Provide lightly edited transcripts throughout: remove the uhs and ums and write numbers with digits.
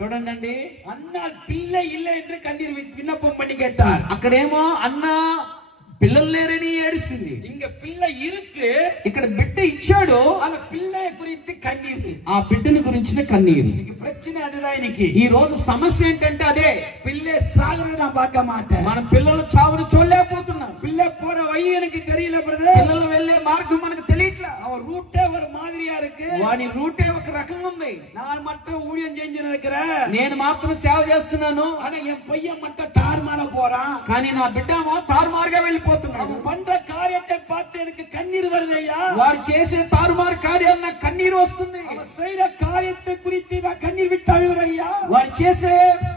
చూడండి, అన్న పిల్ల ఇల్ల என்று కన్నీరు విన్నపం பண்ணி கேட்டார். అక్కడేమో అన్న పిల్లలు లేరని ఏడుస్తుంది. ఇంక పిల్ల ఇருக்கு, ఇక్కడ బిడ్డ ఇచ్చాడు, அந்த పిల్లయ గురించి కన్నీరు. ఆ బిడ్డని గురించిన కన్నీరు. இன்னைக்கு பிரச்சனை அதுதான். இன்னைக்கு ఈ రోజు సమస్య ఏంటంటే అదే, పిల్లే సాగరని நான் பார்க்க மாட்டேன். మన పిల్లలు చావును చూడలేకపోతున్నాం. పిల్ల போற வழி எனக்கு தெரியல பிரதர். పిల్లలు వెళ్లే మార్గం మనకు తెలియట్లా. அவன் ரூட்டே ஒரு மாதிரியா இருக்கு. వాడి రూటే ఒక రకంగా ఉంది. நான் மட்டும் ஊழியம் செஞ்சு நினைக்கிறேன், నేను మాత్రం సేవ చేస్తున్నాను, ஆனா என் பையன் மட்டும் டார்மார போறான். కానీ నా బిడ్డమో తారుమారుగా వెళ్ళిపోతున్నాడు. அவன் பண்ற காரியத்தை பார்த்து எனக்கு கண்ணீர் வருதையா. వాడు చేసే తారుమారు కార్యాలు నాకు కన్నీరు వస్తుంది. அவன் செய்யற காரியத்தை குறித்து நான் కన్నీர் விட்டு அழுகிறேயா. వాడు చేసే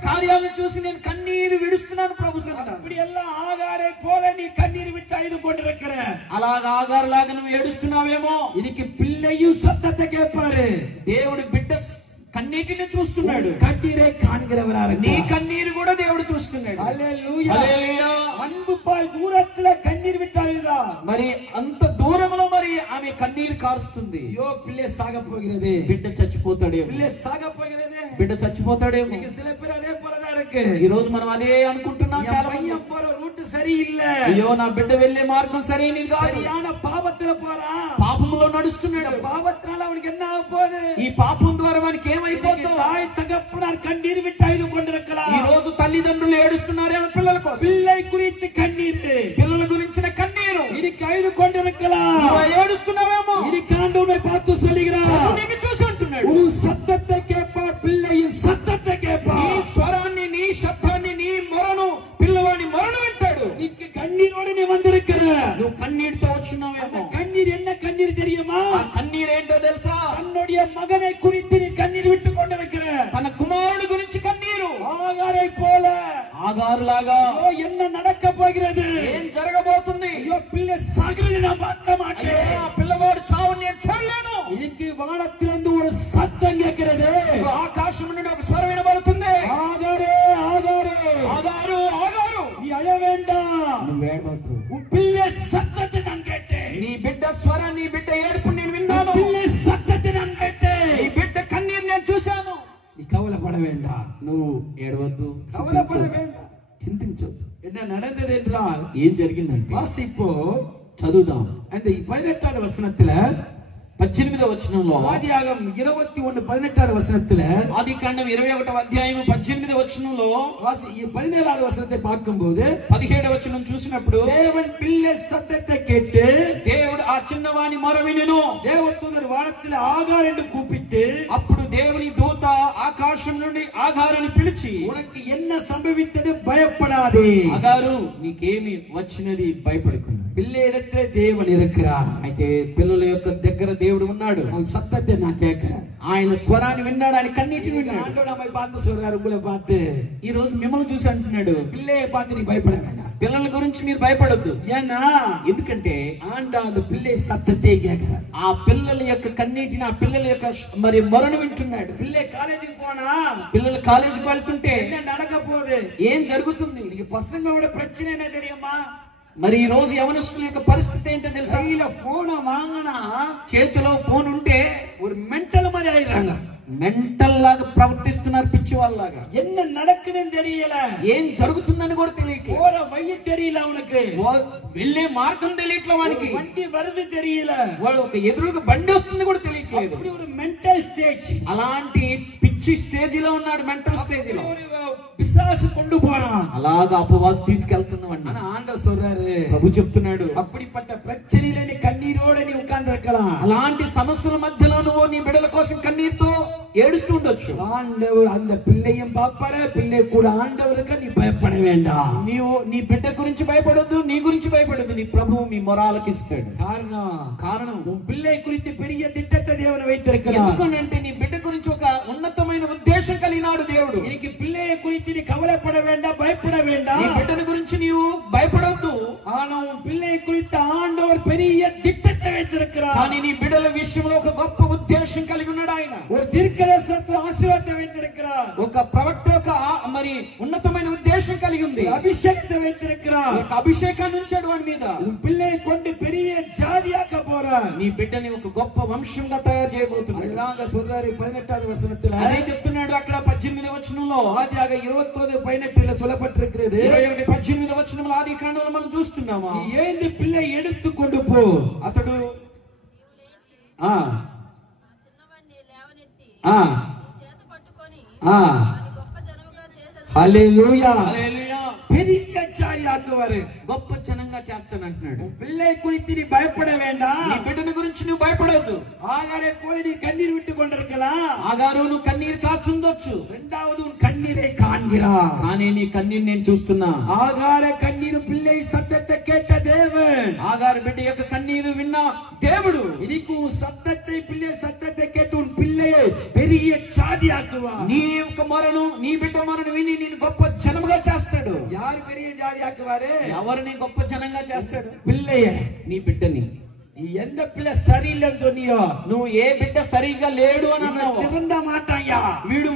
కార్యాలను చూసి నేను కన్నీరు విడుస్తున్నాను ప్రభు సన్నిధిలో. இப்படி எல்லாம் ஆகாரை போல நீ கண்ணீர் விட்டு அழுது கொண்டிருக்கிற. అలాగా ఆగారులాగా నువ్వు ఏడుస్తున్నావేమో. இன்னைக்கு பிள்ளையும் சத்தத்தை கேட்பாரு. దేవుడు బిడ్డ కన్నీటిని చూస్తున్నాడు. కన్నీరే కాన్கிறவரா இருக்கு. నీ కన్నీరు కూడా దేవుడు చూస్తున్నాడు. హల్లెలూయా. హల్లెలూయా. அன்பு பால் தூரத்துல கண்ணீர் விட்டாளுதா. మరి అంత దూరంలో మరి ఆమె కన్నీరు కారుస్తుంది. ஐயோ பிள்ளை சாக போகிறது, బిడ్డ చచ్చిపోతాడేమో, பிள்ளை சாக போகிறது. బిడ్డ చచ్చిపోతాడేమో. இன்னைக்கு சில பேர் அதே போலதான் இருக்கு. ఈ రోజు మనం అదే అనుకుంటున్నాం. చాలా பையன் போற ரூட் சரியில்லை. అయ్యో నా బిడ్డ వెళ్లే మార్గం సరైనది కాదు, சரியான பாவத்துல போறான், పాపంలో నడుస్తున్నాడు. பாவத்தினால அவனுக்கு என்ன ஆக போகுது? ఈ పాపం ద్వారా మనకి ఏమైపోతుందో. தாய் தகப்பனார் கண்ணீர் விட்டு அழுது கொண்டிருக்கலாம். ఈ రోజు తల్లిదండ్రులు ఏడుస్తున్నారేమో పిల్లల కోసం. பிள்ளை குறித்து கண்ணீர், పిల్లల గురించిన కన్నీరు. இன்னைக்கு அழுது கொண்டிருக்கலாம். ఏడుస్తున్నావేమో. இன்னைக்கு ஆண்டவரை பார்த்து சொல்லுகிறார், నీకు చూసి అంటున్నాడు, உன் சத்தத்தை கேட்பார், பிள்ளையின் சத்தத்தை నీ கேட்பார். స్వరాన్ని, నీ శబ్దాన్ని, నీ మొరను, పిల్లవాడి మొరను వింటాడు. இன்னைக்கு கண்ணீரோடு நீ வந்திருக்கிற. నువ్వు కన్నీరుతో వచ్చున్నావేమో. கண்ணீர் என்ன கண்ணீர் தெரியுமா? ఆ కన్నీరు ఏంటో తెలుసా? தன்னுடைய மகனை குறித்து நீ கண்ணீர் விட்டு கொண்டிருக்கிற. తన కుమారుడి గురించి కన్నీరు. ஆகாரை போல ఆగారులాగా என்ன நடக்க போகிறது? ఏం జరగబోతుంది? ஐயோ பிள்ளை சாகிறது நான் பார்க்க மாட்டேன். అయ్యో, ఆ పిల్లవాడు చావు నేను చూడలేను. இன்னைக்கு வானத்திலிருந்து ஒரு சத்தம் கேட்கிறது. ఆకాశం నుండి ఒక స్వరం వినబడుతుంది. ஆகாரே ஆகாரே, ఆగారు, ఆగారు, நீ அழ வேண்டாம். నువ్వు ఏడవద్దు. உன் பிள்ளை சத்தத்தை நான் கேட்டேன். నీ బిడ్డ స్వరం, నీ బిడ్డ ఏడుపు నేను విన్నాను. பிள்ளை சத்தத்தை நான் கேட்டேன். నీ బిడ్డ కన్నీరు నేను చూశాను. நீ கவலைப்பட வேண்டாம், నువ్వు ఏడవద్దు, கவலைப்பட வேண்டாம். చింతించొద్దు. என்ன நடந்தது என்றால் ఏం జరిగిందంటే வாசிப்போ చదువుదాం. அந்த 18வது வசனத்துல, 18వ వచనంలో, ஆதியாகமம் 21:18வது வசனத்துல, ఆదికాండం 21వ అధ్యాయం 18వ వచనంలో 17வது வசனத்தை பார்க்கும்போது 17వ వచనం చూసినప్పుడు, தேவன் பிள்ளை சத்தத்தை கேட்டு దేవుడు ఆ చిన్నవాని మొర వినెను. தேவதூதர் வானத்தில் ஆகார் என்று கூப்பிட்டு, అప్పుడు దేవుని దూత ఆకాశం నుండి ఆగారుని పిలిచి, உனக்கு என்ன சம்பவித்தது, பயப்படாதே. ఆగారు, నీకేమి వచ్చినది, భయపడకు. பிள்ளை இடத்துல தேவன் இருக்கிறார். అయితే పిల్లల యొక్క దగ్గర దేవుడు ఉన్నాడు. அவன் சத்தத்தை நான் கேட்கிறேன். ఆయన స్వరాన్ని విన్నాడు, ఆయన కన్నీటిని విన్నాడు. ஆண்டவர் நம்மை பார்த்து சொல்றாரு, உங்களை பார்த்து, ఈ రోజు మిమ్మల్ని చూసి అంటున్నాడు, பிள்ளையை பார்த்து நீ பயப்பட வேண்டாம். పిల్లల గురించి మీరు భయపడొద్దు. ஏன்னா ఎందుకంటే ஆண்டா அந்த பிள்ளை சத்தத்தை கேட்கிறார். ఆ పిల్లల యొక్క కన్నీటిని, ఆ పిల్లల యొక్క మరి మొరను వింటున్నాడు. பிள்ளை காலேஜுக்கு போனா పిల్లలు కాలేజీకి వెళ్తుంటే என்ன நடக்க போகுது? ఏం జరుగుతుంది? இன்னைக்கு பசங்களோட பிரச்சனை என்ன தெரியுமா? మరి ఈ రోజు యవనస్తుల యొక్క పరిస్థితి ఏంటో తెలుసా? கையில போனை வாங்கினா చేతిలో ఫోన్ ఉంటే ஒரு மென்டல் மாதிரி ஆயிடுறாங்க. మెంటల్ లాగా ప్రవర్తిస్తున్నారు, పిచ్చి వాళ్ళలాగా. என்ன நடக்குதுன்னு தெரியல, ఏం జరుగుతుందని కూడా తెలియట్లేదు. போற வழி தெரியல அவனுக்கு, వెళ్ళే మార్గం తెలియట్లే వాడికి. வண்டி வருது தெரியல, వాడు ఒక ఎదురుగా బండి వస్తుంది కూడా తెలియట్లేదు. அப்படி ஒரு மென்டல் ஸ்டேஜ். అలాంటి పిచ్చి స్టేజ్ లో ఉన్నాడు, మెంటల్ స్టేజ్ లో. ஒரு பிசாசு கொண்டு போறான். అలాగా అపవాదు తీసుకెళ్తున్నవాడిని. ஆனா ஆண்டவர் சொல்றாரு, ప్రభు చెప్తున్నాడు, அப்படிப்பட்ட பிரச்சனையில நீ கண்ணீரோட நீ உட்கார்ந்து இருக்கலாம். అలాంటి సమస్యల మధ్యలో నువ్వు నీ బిడ్డల కోసం కన్నీరుతో ఏడుస్తూ ఉండొచ్చు. ஆண்டவர் அந்த பிள்ளையும் பாப்பாரு, பிள்ளை கூட ஆண்டவருக்கு நீ பயப்பட வேண்டாம். నీవు నీ బిడ్డ గురించి భయపడొద్దు, నీ గురించి భయపడొద్దు. నీ ప్రభువు మీ మొరాలకు ఇస్తాడు. కారణం உன் பிள்ளை குறித்து பெரிய திட்டத்தை தேவன் வைத்திருக்கிறார். ఎందుకంటే నీ బిడ్డ గురించి ఒక ఉన్నతమైన ఉద్దేశం కలిగినాడు దేవుడు. இன்னைக்கு பிள்ளையை குறித்து நீ கவலைப்பட வேண்டாம், பயப்பட வேண்டாம். నీ బిడ్డల గురించి నీవు భయపడొద్దు. ஆனா உன் பிள்ளையை குறித்து ஆண்டவர் பெரிய திட்டத்தை வைத்திருக்கிறார். కానీ నీ బిడ్డల విషయంలో ఒక గొప్ప ఉద్దేశం కలిగి ఉన్నాడు ఆయన. ஒரு தீர்க்கதரிசனத்தை ஆசீர்వాதத்தை வைத்திருக்கிறார். ఒక ప్రవక్త యొక్క మరి ఉన్నతమైన ఉద్దేశం కలిగి ఉంది. அபிஷேகத்தை வைத்திருக்கிறார். ఒక అభిషేకాన్ని ఉంచాడు వాడి మీద. உன் பிள்ளையை கொண்டு பெரிய ஜாதியாக்க போற. போறார். నీ బిడ్డని ఒక గొప్ప వంశంగా తయారు చేయబోతున్నాడు. அதுதாங்க சொல்றாரு 18வது வசனத்துல. అదే చెప్తున్నాడు అక్కడ 18వ వచనంలో. ஆதியாக 21:18 சொல்லப்பட்டிருக்கிறது. 21:18 వచనంలో ఆది కాండంలో మనం చూస్తున్నామా, ஏந்து பிள்ளை எடுத்து கொண்டு పో. అతడు ఆ ఆ ఆ హల్లెలూయా హల్లెలూయా, பெரிய ஜாதியாக்குவாரு, గొప్ప జనంగా చేస్తానంటున్నాడు. பிள்ளை குறித்து நீ பயப்பட வேண்டாம். నీ బిడ్డని గురించి నువ్వు భయపడొద్దు. ஆகாரை போல நீ கண்ணீர் விட்டு கொண்டிருக்கலாம். ఆగారు నువ్వు కన్నీరు కాచుండొచ్చు, இரண்டாவது உன் கண்ணீரை காண்கிறார். కానీ నీ కన్నీరు నేను చూస్తున్నా. ஆகார கண்ணீரும் பிள்ளை சத்தத்தை கேட்ட தேவன். ఆగారు బిడ్డ యొక్క కన్నీరు విన్న దేవుడు இன்னைக்கு உன் சத்தத்தை பிள்ளை சத்தத்தை கேட்டு உன் பிள்ளையை பெரிய ஜாதியாக்குவார். నీ యొక్క మొరను, నీ బిడ్డ మొరను విని నేను గొప్ప జనముగా చేస్తాడు. யார் பெரிய ஜாதியாக்குவாரு? ఎవరిని గొప్ప జనంగా చేస్తాడు? பிள்ளைய. నీ బిడ్డని. நீ எந்த பிள்ளை சரியில்லைன்னு சொன்னியோ, నువ్వు ఏ బిడ్డ సరిగా లేడు అని అన్నావు, திருந்த மாட்டாயா, వీడు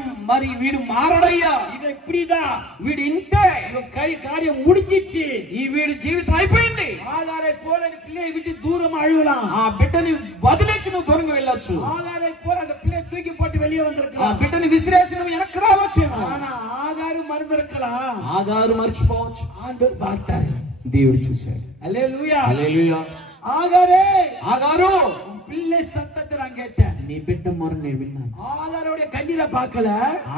మారడయ్యా, இவன் இப்படிதான், వీడు ఇంతే, இவன் காரியம் முடிஞ்சிச்சு, వీడి జీవితం అయిపోయింది. ஆகாரை போல நீ பிள்ளையை விட்டு தூரம் அழுவலாம். ఆ బిడ్డని వదిలేసి నువ్వు దూరంగా వెళ్ళొచ్చు. ஆகாரை போல அந்த பிள்ளையை தூக்கி போட்டு வெளியே ఆ வந்திருக்கலாம். బిడ్డని విసిరేసి నువ్వు వెనక్కి రావచ్చేమో. ஆனா ஆகாரு மறந்திருக்கலாம். ఆగారు మర్చిపోవచ్చు. ஆண்டவர் பார்த்தாரு, దేవుడు చూశాడు. அல்லேலூயா. హల్లెలూయా. ஆகாரே, ఆగారు பிள்ளை சத்தத்தை நான் கேட்டேன். నీ బిడ్డ మొర నేను విన్నాను. ஆகாரோட கண்ணீரை பார்க்கல,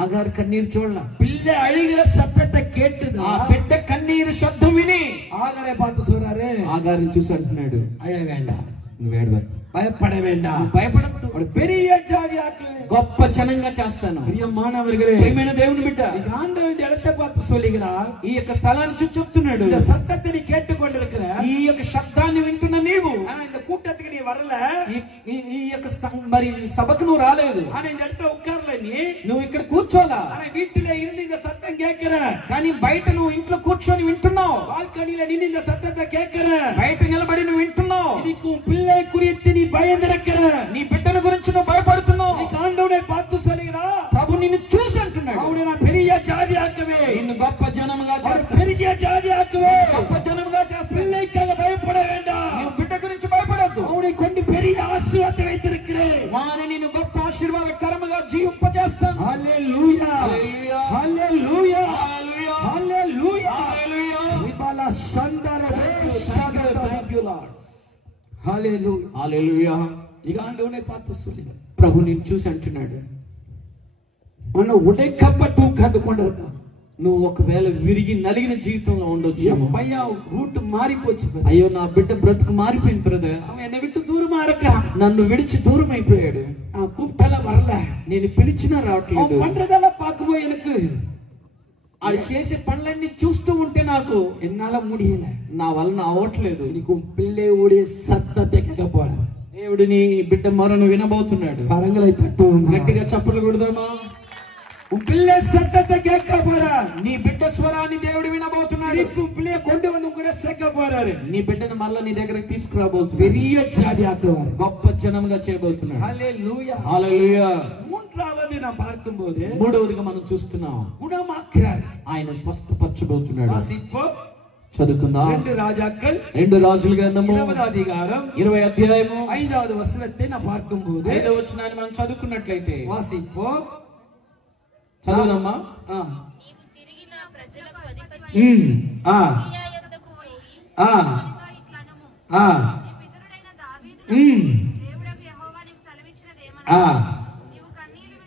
ఆగారు కన్నీరు చూడలా, பிள்ளை அழுகிற சத்தத்தை கேட்டுதான். ఆ బిడ్డ కన్నీరు శబ్దం విని ஆகாரை பார்த்து சொல்றாரு, ఆగారిని చూసి అంటున్నాడు, அழ வேண்டாம், నువ్వు ఏడవద్దు, பயப்பட வேண்டாம், భయపడద్దు, ஒரு பெரிய ஜாதியாக்கு గొప్ప జనంగా చేస్తాను. பிரியமானவர்களே, ప్రియమైన దేవుని బిడ్డ, ஆண்டவர் இந்த இடத்தை பார்த்து சொல்லுகிறார், ఈ యొక్క స్థలాన్ని చూసి చెప్తున్నాడు, இந்த சத்தத்தை நீ கேட்டுக்கொண்டிருக்கிற, ఈ యొక్క శబ్దాన్ని వింటున్న నీవు, ஆனா இந்த கூட்டத்துக்கு நீ வரல, ఈ యొక్క మరి సభకు నువ్వు రాలేదు, ஆனா இந்த இடத்துல உட்கார்ல, నువ్వు ఇక్కడ కూర్చోలా, ஆனா வீட்டுல இருந்து இந்த சத்தம் கேட்கிற, కానీ బయట నువ్వు ఇంట్లో కూర్చొని వింటున్నావు, பால்கனில நின்னு இந்த சத்தத்தை கேட்கிற, బయట నిలబడి నువ్వు వింటున్నావు, இன்னைக்கு உன் பிள்ளை குறித்து நீ பயந்திருக்கிற, నీ బిడ్డల గురించి నువ్వు భయపడుతున్నావు. நீ ஆண்டவரை பார்த்து சொல்லுகிறா, ప్రభు నిన్ను చూసి అంటున్నాడు, அவனை நான் பெரிய ஜாதியாக்குவே, నిన్ను గొప్ప జనముగా చేస్తాను, பெரிய ஜாதியாக்குவே, గొప్ప జనముగా చేస్తాను. பிள்ளைக்காக பயப்பட வேண்டாம், నువ్వు బిడ్డ గురించి భయపడొద్దు, அவனை கொண்டு பெரிய ஆசீர்வாதத்தை வைத்திருக்கிறேன், వాని నిన్ను గొప్ప ఆశీర్వాదకరముగా జీవింపజేస్తాను. హల్లెలూయా, హల్లెలూయా, హల్లెలూయా, హల్లెలూయా, హల్లెలూయా, హల్లెలూయా. విబాల సందరదే సాగర, థాంక్ యూ లార్డ్, హల్లెలూయా, హల్లెలూయా. ఇక ఆండవనే பார்த்து சொல்லுகிறார், ప్రభు నిన్ను చూసి అంటున్నాడు, మన ఉడకపట్టు ఉட்கார்ந்து கொண்டிருக்கான், నువ్వు ఒకవేళ విరిగి నలిగిన జీవితంలో ఉండొచ్చు. என் பையன் ரூட் மாறி போச்சு, అయ్యో నా బిడ్డ బ్రతుకు మారిపోయింది బ్రదర్, அவன் என்னை விட்டு தூரமா இருக்கான், నన్ను విడిచి దూరం అయిపోయాడు, நான் கூப்பிட்டாலும் வரல, నేను పిలిచినా రావట్లేదు, அவன் பண்றதெல்லாம் பார்க்கும்போது எனக்கு అది చేసే పనులన్నీ చూస్తూ ఉంటే నాకు என்னால முடியல, నా వలన అవ్వట్లేదు. இன்னைக்கு உன் பிள்ளையுடைய சத்தத்தை கேட்க போறேன், దేవుడు నీ బిడ్డ మొరను వినబోతున్నాడు. கரங்களை தட்டுவோம், గట్టిగా చప్పట్లు కొడదామా? உன் பிள்ளை சத்தத்தை கேட்க போறார், నీ బిడ్డ స్వరాన్ని దేవుడు వినబోతున్నాడు. இப்போ பிள்ளைய கொண்டு வந்து உங்க கூட சேர்க்க போறாரு, నీ బిడ్డను మళ్ళీ నీ దగ్గరకు తీసుకురాబోతున్నాడు, பெரிய ஜாதியாக்குவார், గొప్ప జనముగా చేయబోతున్నాడు. ஹல்லேலூயா. హల్లెలూయా. மூன்றாவது நான் பார்க்கும்போது మూడవదిగా మనం చూస్తున్నాం, குணமாக்குறார், ఆయన స్వస్థపరచబోతున్నాడు. வாசிப்போம், చదువుకుందాం. 2 ராஜாக்கள் 2 రాజుల గ్రంథము 20వ அதிகாரம் 20వ అధ్యాయము 5வது వచనத்தை நான் பார்க்கும்போது 5వ వచనాన్ని మనం చదువుకున్నట్లయితే வாசிப்போம், చదువుదామా? నీవు తిరిగి నా ప్రజలకు అధిపతి ఆ సిరియా యొద్దకు పోయి ఆ వారితో ఇట్లనము, ఆ నీ పితరుడైన దావీదు దేవుడకు యెహోవా నీకు సెలవిచ్చినదేమనగా, నీవు కన్నీళ్లు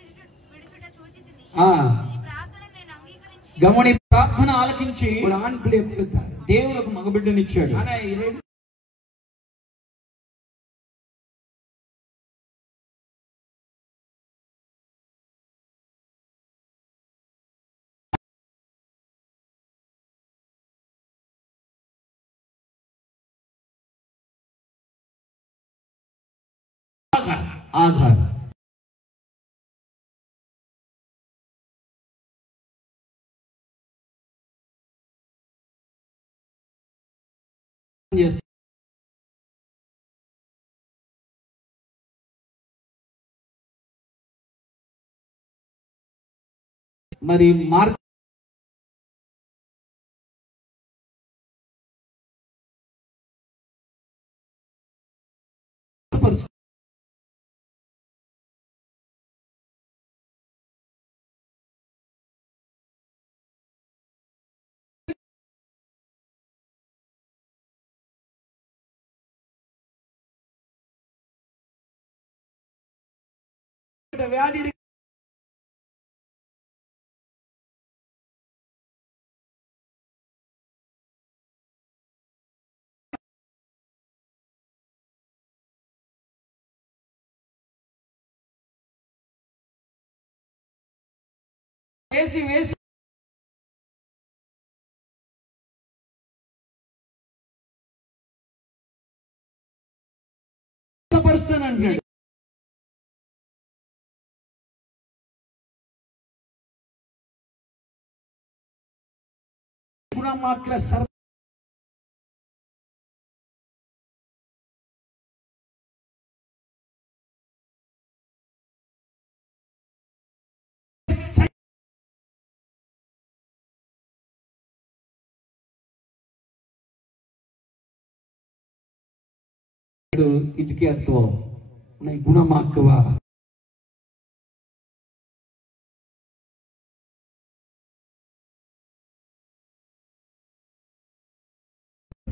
విడుచుట చూచితిని, ఆ నీ ప్రార్థనను నేను అంగీకరించి గమని ప్రార్థన ఆలకించి ஒரு ஆண் பிள்ளை கொடுத்தார், దేవుడు ఒక మగబిడ్డనిచ్చాడు. ஆனா இது ఆధార్ మరి మార్క్ వ్యాధి వేసి వేసి పరుస్తానంటాడు. గుణమాత్ర హిజ్కియాతో గుణమాక్కువ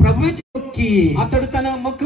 ప్రభు అతడు తన ముఖం